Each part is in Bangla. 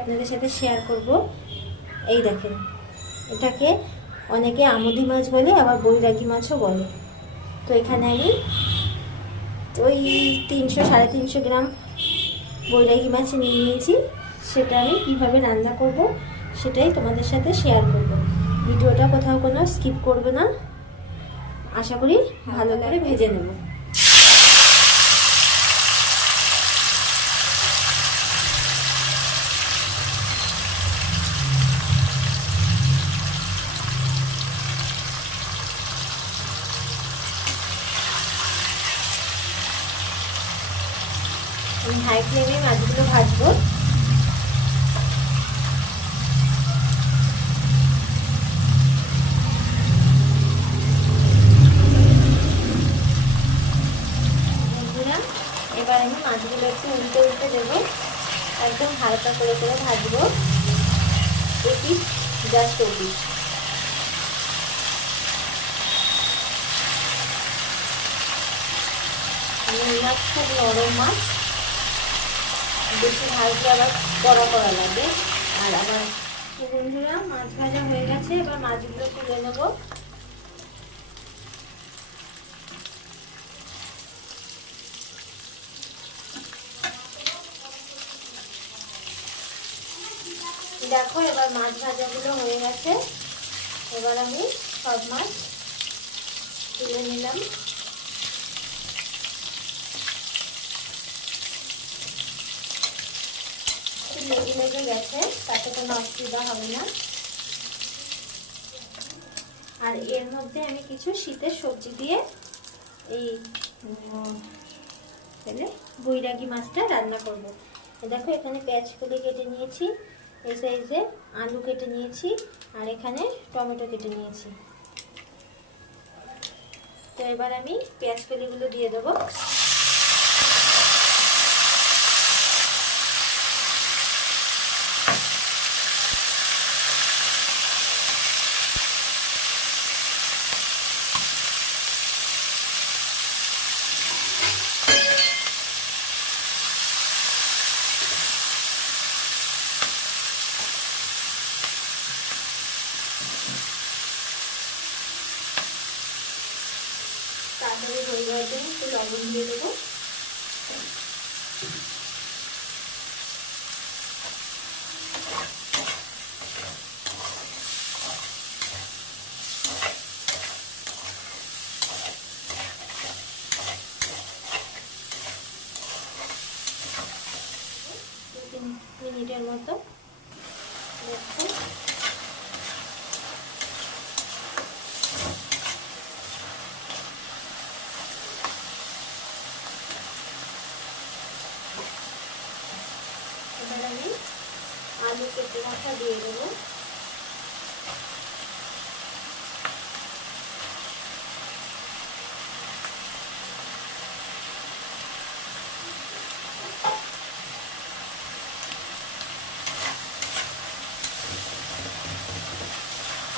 আপনাদের সাথে শেয়ার করব। এই দেখেন, এটাকে অনেকে আমুদি মাছ বলে, আবার বৈরাগী মাছও বলে। তো এখানে আমি ওই তিনশো, সাড়ে তিনশো গ্রাম বৈরাগী মাছ নিয়ে নিয়েছি। সেটা আমি কীভাবে রান্না করব, সেটাই তোমাদের সাথে শেয়ার করব। ভিডিওটা কোথাও কোনো স্কিপ করবে না। আশা করি ভালো করে ভেজে নেব আমি হাই ফ্লেমে মাছগুলো ভাজবো। এবার আমি মাছগুলো একটু দেবো। একদম হালকা করে করে ভাজবো। খুব নরম মাছ। বেশি ভাজলে আবার কড়া কড়া লাগে। আর আবার বন্ধুরা, মাছ ভাজা হয়ে গেছে, এবার মাছগুলো তুলে নেব। দেখো, এবার মাছ ভাজাগুলো হয়ে গেছে। এবার আমি সব মাছ তুলে নিলাম। লেগে লেগে গেছে, তাতে কোনো অসুবিধা হবে না। আর এর মধ্যে আমি কিছু শীতের সবজি দিয়ে এই বৈরাগী মাছটা রান্না করব। দেখো, এখানে পেঁয়াজ কুলি কেটে নিয়েছি, এই সাইজে আলু কেটে নিয়েছি, আর এখানে টমেটো কেটে নিয়েছি। তো এবার আমি পেঁয়াজ কলিগুলো দিয়ে দেবো তারপরে হয়ে যাওয়ার জন্য একটু লবণ দিয়ে দেবো দু তিন মিনিটের মতো দেখো এবার আমি আলু কেটে রাখা দিয়ে দেবো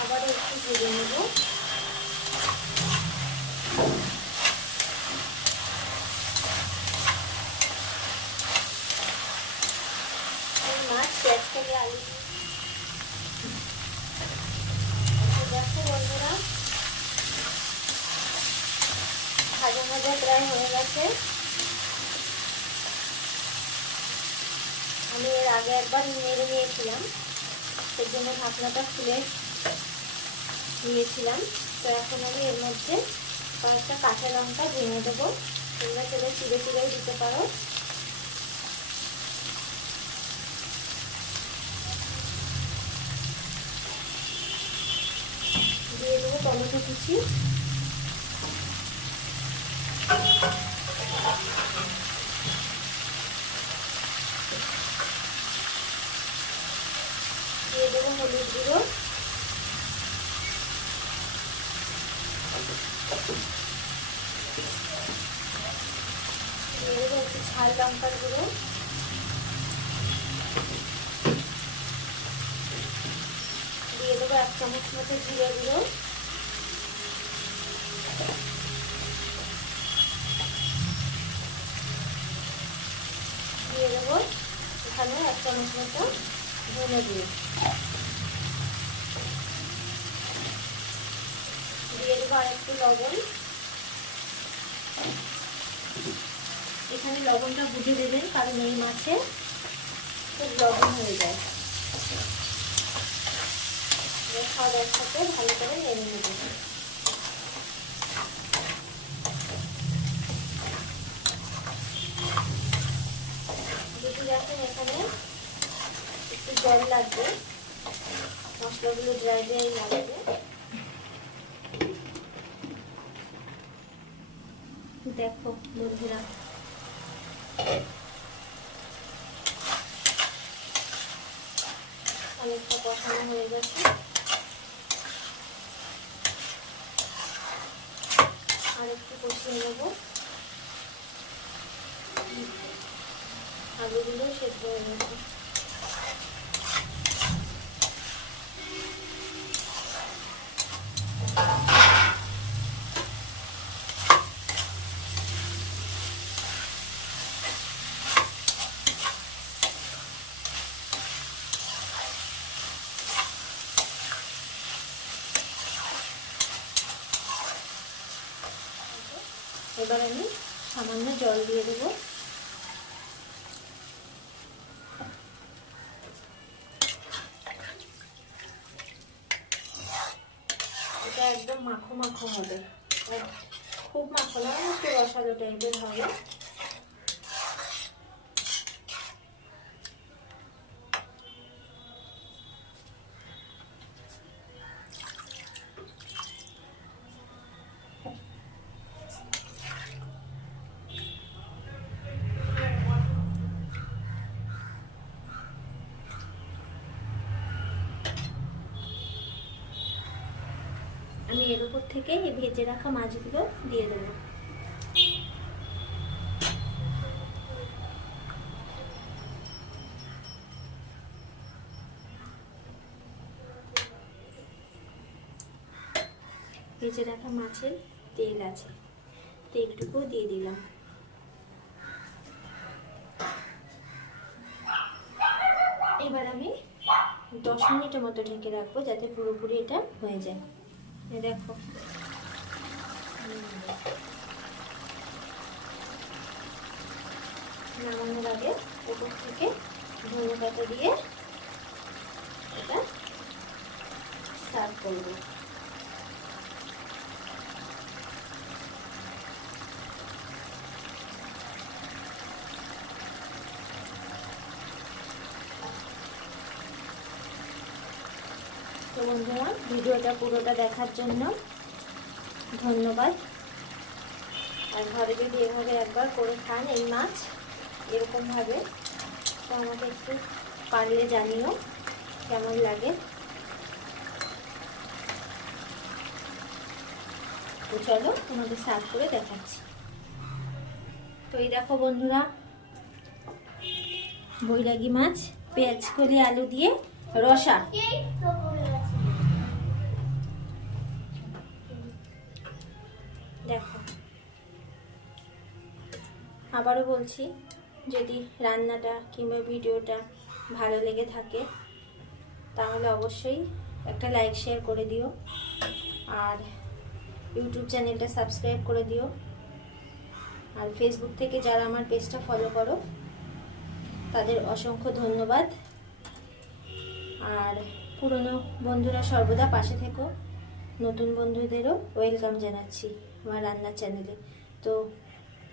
আবার একটু ভেজে নেব মাছ থেকে আলু প্রায় হয়ে গেছে আমি এর আগে একবার নেড়ে নিয়েছিলাম সেই জন্য ঢাকনাটা খুলে নিয়েছিলাম। তো এখন আমি এর মধ্যে কয়েকটা কাঁচা লঙ্কা ভেঙে দেবো। তোমরা সেটা চিড়ে চিড়েও দিতে পারো দিয়ে দেবো টমেটো কুচি দিয়ে দেবো হলুদ গুঁড়ো। দিয়ে দেবো একটু ঝাল লঙ্কার গুঁড়ো। দিয়ে দেবো এক চামচ মতো জিরে গুঁড়ো। চামচ মতো ধনে দিয়ে দেবো আর লবণ। এখানে লবণটা বুঝে দেবেন, কারণ এই মাছে খুব লবণ হয়ে যায়। সব একসাথে ভালো করে নেড়ে নেব। যদি দেখেন এখানে? একটু জল লাগবে। মশলাগুলো ড্রাই ড্রাই লাগবে দেখো বন্ধুরা। অনেকটা কষানো হয়ে গেছে। আর একটু কষিয়ে নেব। আলুগুলো সেদ্ধ হয়ে গেছে। এবার আমি সামান্য জল দিয়ে দেবো। এটা একদম মাখো মাখো হবে। খুব মাখো না, একটু রসালো টাইপের হবে। এর উপর থেকে এই ভেজে রাখা মাছগুলো দিয়ে দেবো। ভেজে রাখা মাছের তেল আছে তেলটুকু দিয়ে দিলাম। এবার আমি দশ মিনিটের মতো ঢেকে রাখব যাতে পুরোপুরি এটা হয়ে যায়। দেখো। নামানোর আগে উপর থেকে ধনে পাতা দিয়ে এটা সার্ভ করব। তো বন্ধুরা ভিডিওটা পুরোটা দেখার জন্য ধন্যবাদ। আর ঘরে যদি এভাবে একবার করে খান এই মাছ এরকমভাবে তো আমাকে একটু পারলে জানিও কেমন লাগে। তো চলো তোমাদের সার্ভ করে দেখাচ্ছি। তো এই দেখো বন্ধুরা, বৈরাগী মাছ, পেঁয়াজ কলি, আলু দিয়ে রসা। আবারও বলছি, যদি রান্নাটা কিংবা ভিডিওটা ভালো লেগে থাকে, তাহলে অবশ্যই একটা লাইক শেয়ার করে দিও। আর ইউটিউব চ্যানেলটা সাবস্ক্রাইব করে দিও। আর ফেসবুক থেকে যারা আমার পেজটা ফলো করো, তাদের অসংখ্য ধন্যবাদ। আর পুরনো বন্ধুরা সর্বদা পাশে থেকো। নতুন বন্ধুদেরও ওয়েলকাম জানাচ্ছি আমার রান্নার চ্যানেলে তো